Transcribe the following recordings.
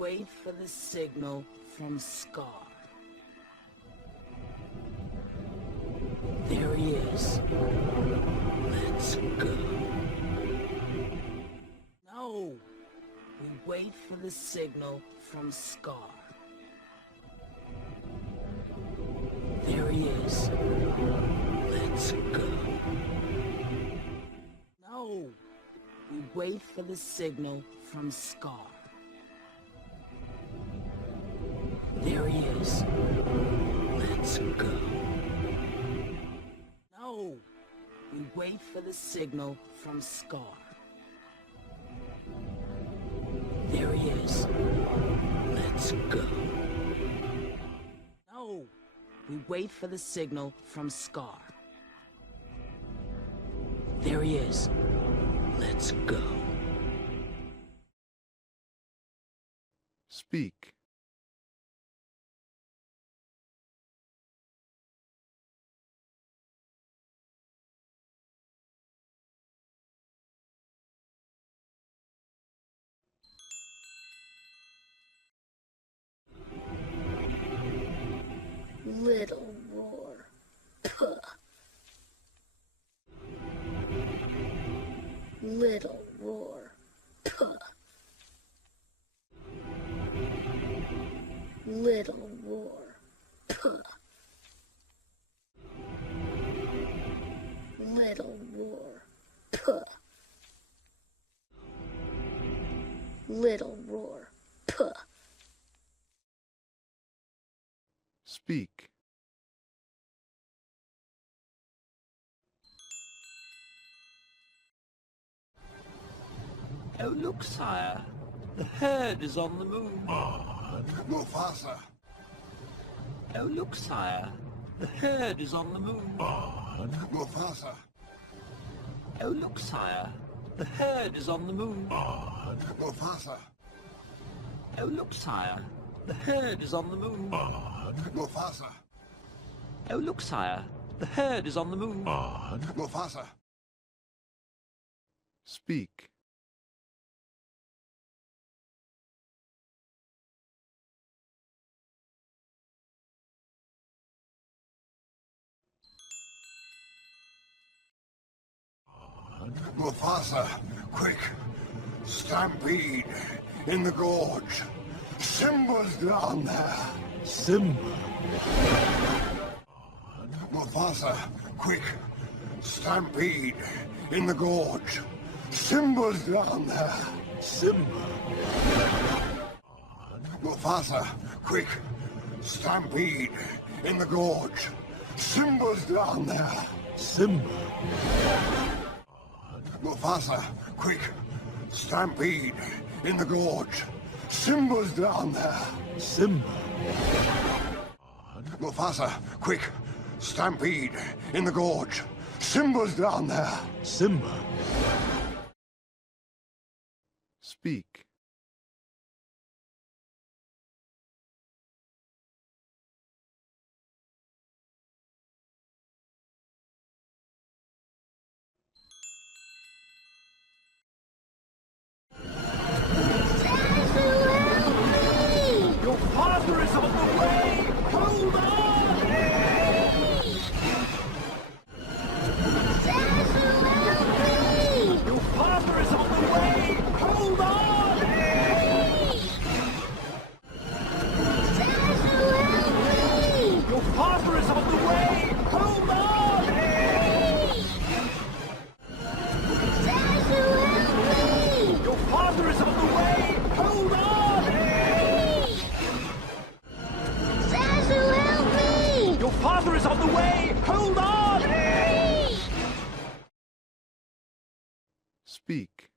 wait for the signal from Scar. There he is. Let's go. No. We wait for the signal from Scar. There he is. Let's go. No. We wait for the signal from Scar. There he is. Let's go. No. We wait for the signal from Scar. There he is. Let's go. No. We wait for the signal from Scar. There he is. Let's go. Speak. Little roar. Puh. Little roar. Puh. Little roar. Puh. Little roar. Puh. Little roar. Puh. Speak. Oh, look, sire. The herd is on the move. Mufasa. Oh, look, sire. The herd is on the move. Mufasa. Oh, look, sire. The herd is on the move. Mufasa. Oh, look, sire. The herd is on the move. Mufasa. Oh, look, sire. The herd is on the move. Mufasa. Speak. Mufasa, quick! Stampede in the gorge. Simba's down there. Simba. Mufasa, quick! Stampede in the gorge. Simba's down there. Simba. Mufasa, quick! Stampede in the gorge. Simba's down there. Simba. Mufasa, quick! Stampede in the gorge. Simba's down there. Simba. Mufasa, quick! Stampede in the gorge. Simba's down there. Simba. Speak. Your father is on the way! Hold on! Your father is on the way! Hold on! Your father is on the way! Hold on! Your father is on the way! Hold on! Your father is on the way! Hold on! Speak.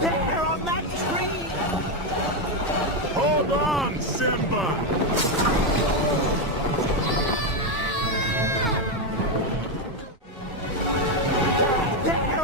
There on that tree! Hold on, Simba! There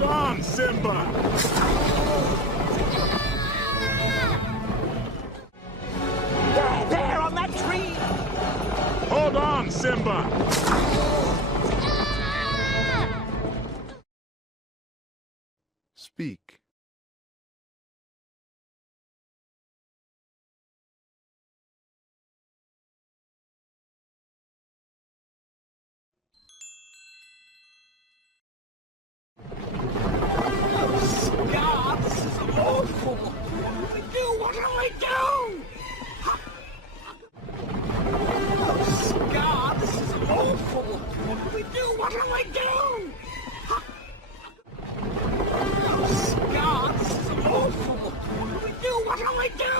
Hold on, Simba! There on that tree! Hold on, Simba! Speak. God, this is awful! What do I do? Oh, God, this is awful! What do I do? Oh, God, this is awful! What do I do?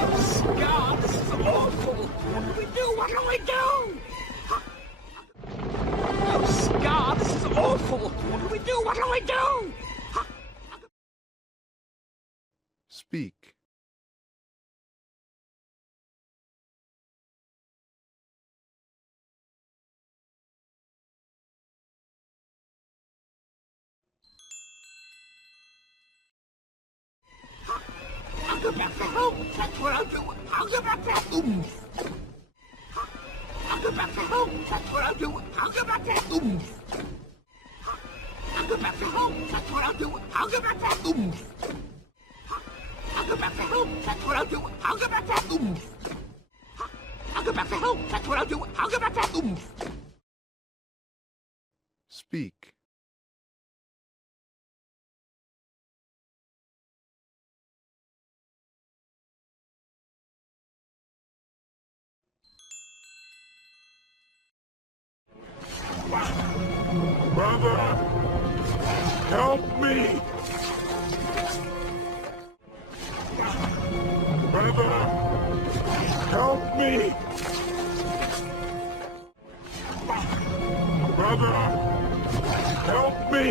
Oh, God, this is awful! What do I do? Oh, God, this is awful! What do I do? Speak. I'll go back to home. That's what I'll do. I'll go back to home. I'll go back to home. That's what I'll do. I'll go back to home. I'll go back to home. That's what I'll do. I'll go back to home. I'll go back to home. That's what I'll do. I'll go back to home. I'll go back to home. That's what I'll do. I'll go back to home. Speak. Brother! Help me! Brother! Help me! Brother! Help me!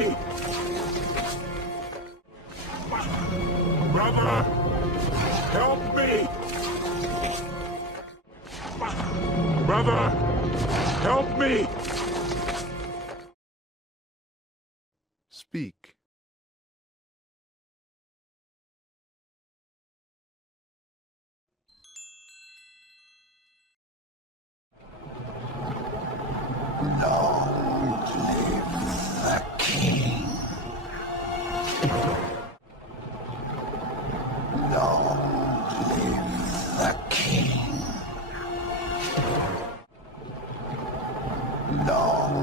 Brother! Help me! Brother! Help me! Speak. Long live the king. Long live the king. Long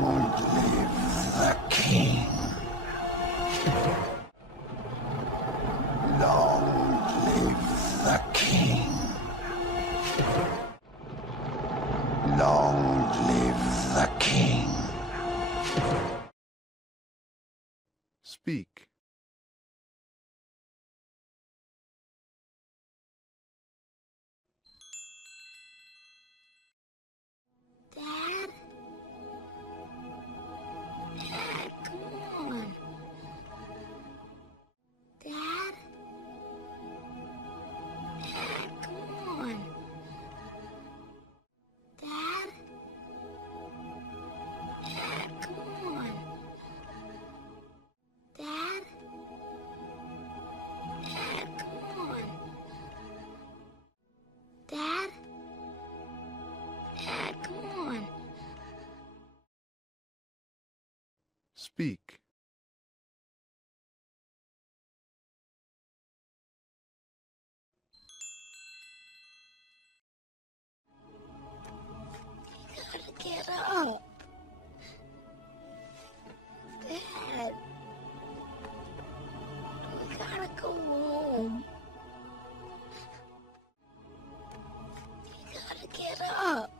live the king. Long live the king. Long live the king. Speak. Dad? Dad, come on. Dad? Dad, come on. Dad? Dad, come on. Dad? Dad, come on. Dad? Dad, come on. Speak. Gotta get up. Dad. We gotta go home. You gotta get up.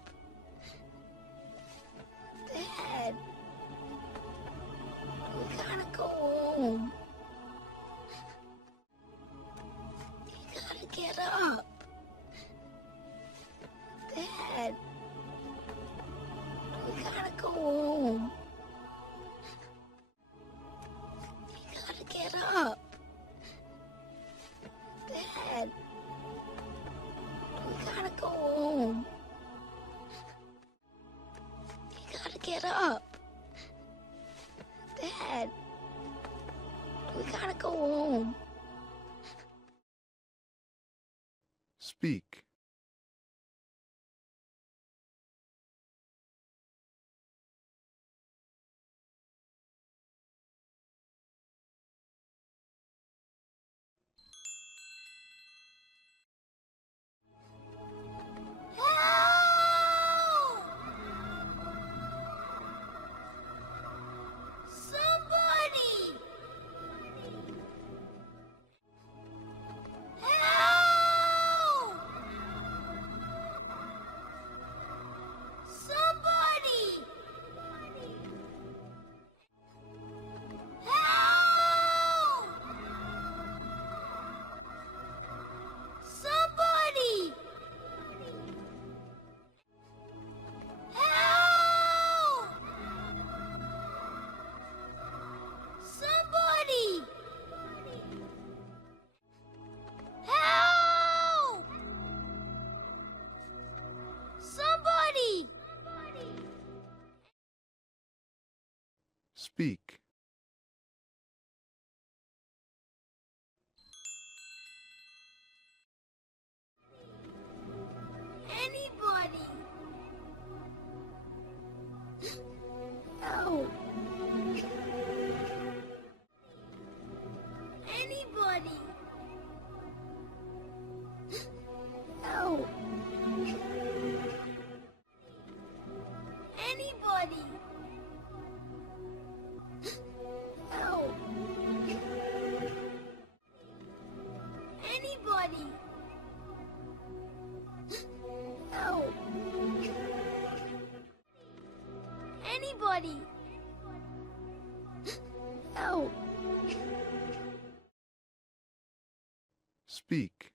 Dad. We gotta go home. You gotta get up. Dad. We gotta go home. You gotta get up. Dad. We gotta go home. You gotta get up. Speak. Help! Somebody! Help! Somebody! Help! Somebody! Help! Somebody! Help! Somebody! Speak. Anybody! Help! Anybody! Help! Anybody! Help! Anybody! Help! Anybody! Help! Speak.